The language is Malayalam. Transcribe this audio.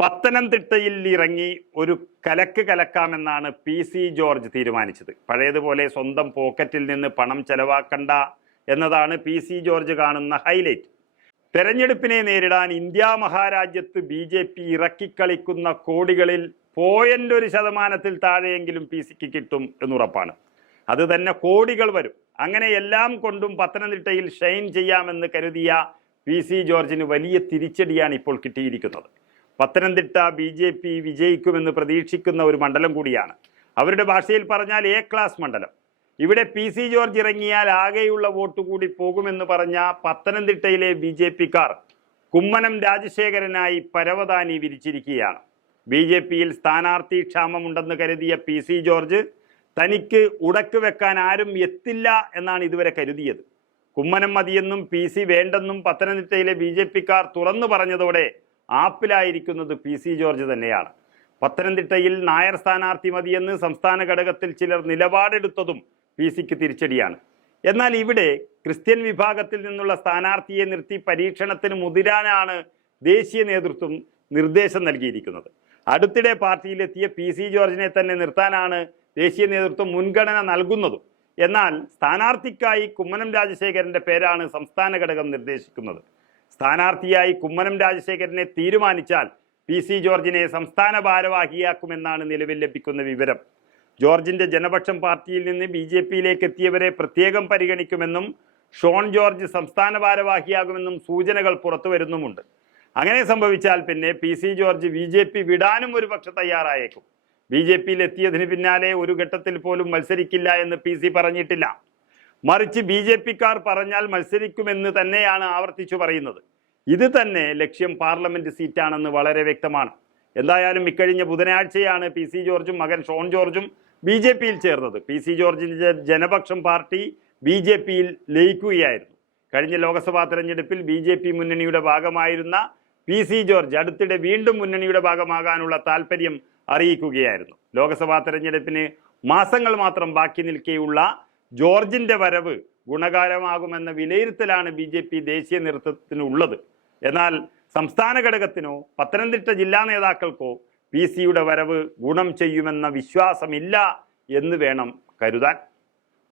പത്തനംതിട്ടയിൽ ഇറങ്ങി ഒരു കലക്ക് കലക്കാമെന്നാണ് പി സി ജോർജ് തീരുമാനിച്ചത്. പഴയതുപോലെ സ്വന്തം പോക്കറ്റിൽ നിന്ന് പണം ചെലവാക്കണ്ട എന്നതാണ് പി സി ജോർജ് കാണുന്ന ഹൈലൈറ്റ്. തെരഞ്ഞെടുപ്പിനെ നേരിടാൻ ഇന്ത്യ മഹാരാജ്യത്ത് ബി ജെ പി ഇറക്കിക്കളിക്കുന്ന കോടികളിൽ പോയിന്റ് ഒരു ശതമാനത്തിൽ താഴെയെങ്കിലും പി സിക്ക് കിട്ടും എന്നുറപ്പാണ്. അത് തന്നെ കോടികൾ വരും. അങ്ങനെ എല്ലാം കൊണ്ടും പത്തനംതിട്ടയിൽ ഷൈൻ ചെയ്യാമെന്ന് കരുതിയ പി സി ജോർജിന് വലിയ തിരിച്ചടിയാണ് ഇപ്പോൾ കിട്ടിയിരിക്കുന്നത്. പത്തനംതിട്ട ബി ജെ പി വിജയിക്കുമെന്ന് പ്രതീക്ഷിക്കുന്ന ഒരു മണ്ഡലം കൂടിയാണ്. അവരുടെ ഭാഷയിൽ പറഞ്ഞാൽ എ ക്ലാസ് മണ്ഡലം. ഇവിടെ പി സി ജോർജ് ഇറങ്ങിയാൽ ആകെയുള്ള വോട്ട് കൂടി പോകുമെന്ന് പറഞ്ഞ പത്തനംതിട്ടയിലെ ബി ജെ പിക്കാർ കുമ്മനം രാജശേഖരനായി പരവതാനി വിരിച്ചിരിക്കുകയാണ്. ബി ജെ പിയിൽ സ്ഥാനാർത്ഥി ക്ഷാമമുണ്ടെന്ന് കരുതിയ പി സി ജോർജ് തനിക്ക് ഉടക്ക് വെക്കാൻ ആരും എത്തില്ല എന്നാണ് ഇതുവരെ കരുതിയത്. കുമ്മനം മതിയെന്നും പി സി വേണ്ടെന്നും പത്തനംതിട്ടയിലെ ബി ജെ പിക്കാർ തുറന്നു പറഞ്ഞതോടെ ആപ്പിലായിരിക്കുന്നത് പി സി ജോർജ് തന്നെയാണ്. പത്തനംതിട്ടയിൽ നായർ സ്ഥാനാർത്ഥി മതിയെന്ന് സംസ്ഥാന ഘടകത്തിൽ ചിലർ നിലപാടെടുത്തതും പി സിക്ക് തിരിച്ചടിയാണ്. എന്നാൽ ഇവിടെ ക്രിസ്ത്യൻ വിഭാഗത്തിൽ നിന്നുള്ള സ്ഥാനാർത്ഥിയെ നിർത്തി പരീക്ഷണത്തിന് മുതിരാനാണ് ദേശീയ നേതൃത്വം നിർദ്ദേശം നൽകിയിരിക്കുന്നത്. അടുത്തിടെ പാർട്ടിയിലെത്തിയ പി സി ജോർജിനെ തന്നെ നിർത്താനാണ് ദേശീയ നേതൃത്വം മുൻഗണന നൽകുന്നതും. എന്നാൽ സ്ഥാനാർത്ഥിക്കായി കുമ്മനം രാജശേഖരന്റെ പേരാണ് സംസ്ഥാന ഘടകം നിർദ്ദേശിക്കുന്നത്. സ്ഥാനാർത്ഥിയായി കുമ്മനം രാജശേഖരനെ തീരുമാനിച്ചാൽ പി സി ജോർജിനെ സംസ്ഥാന ഭാരവാഹിയാക്കുമെന്നാണ് നിലവിൽ ലഭിക്കുന്ന വിവരം. ജോർജിന്റെ ജനപക്ഷം പാർട്ടിയിൽ നിന്ന് ബി ജെ പിയിലേക്ക് എത്തിയവരെ പ്രത്യേകം പരിഗണിക്കുമെന്നും ഷോൺ ജോർജ് സംസ്ഥാന ഭാരവാഹിയാകുമെന്നും സൂചനകൾ പുറത്തു വരുന്നുമുണ്ട്. അങ്ങനെ സംഭവിച്ചാൽ പിന്നെ P C George B J P വിടാനും ഒരു പക്ഷെ തയ്യാറായേക്കും. ബി ജെ പിയിൽ എത്തിയതിന് പിന്നാലെ ഒരു ഘട്ടത്തിൽ പോലും മത്സരിക്കില്ല എന്ന് പി സി പറഞ്ഞിട്ടില്ല. മറിച്ച് ബി ജെ പിക്കാർ പറഞ്ഞാൽ മത്സരിക്കുമെന്ന് തന്നെയാണ് ആവർത്തിച്ചു പറയുന്നത്. ഇത് തന്നെ ലക്ഷ്യം പാർലമെന്റ് സീറ്റാണെന്ന് വളരെ വ്യക്തമാണ്. എന്തായാലും ഇക്കഴിഞ്ഞ ബുധനാഴ്ചയാണ് പി സി ജോർജും മകൻ ഷോൺ ജോർജും ബി ജെ പിയിൽ ചേർന്നത്. പി സി ജോർജിന്റെ ജനപക്ഷം പാർട്ടി ബി ജെ പിയിൽ ലയിക്കുകയായിരുന്നു. കഴിഞ്ഞ ലോക്സഭാ തെരഞ്ഞെടുപ്പിൽ ബി ജെ പി മുന്നണിയുടെ ഭാഗമായിരുന്ന പി സി ജോർജ് അടുത്തിടെ വീണ്ടും മുന്നണിയുടെ ഭാഗമാകാനുള്ള താല്പര്യം അറിയിക്കുകയായിരുന്നു. ലോക്സഭാ തെരഞ്ഞെടുപ്പിന് മാസങ്ങൾ മാത്രം ബാക്കി നിൽക്കെയുള്ള ജോർജിന്റെ വരവ് ഗുണകാരമാകുമെന്ന വിലയിരുത്തലാണ് ബി ജെ പി ദേശീയ നേതൃത്വത്തിനുള്ളത് എന്നാൽ സംസ്ഥാന ഘടകത്തിനോ പത്തനംതിട്ട ജില്ലാ നേതാക്കൾക്കോ പി സിയുടെ വരവ് ഗുണം ചെയ്യുമെന്ന വിശ്വാസമില്ല എന്ന് വേണം കരുതാൻ.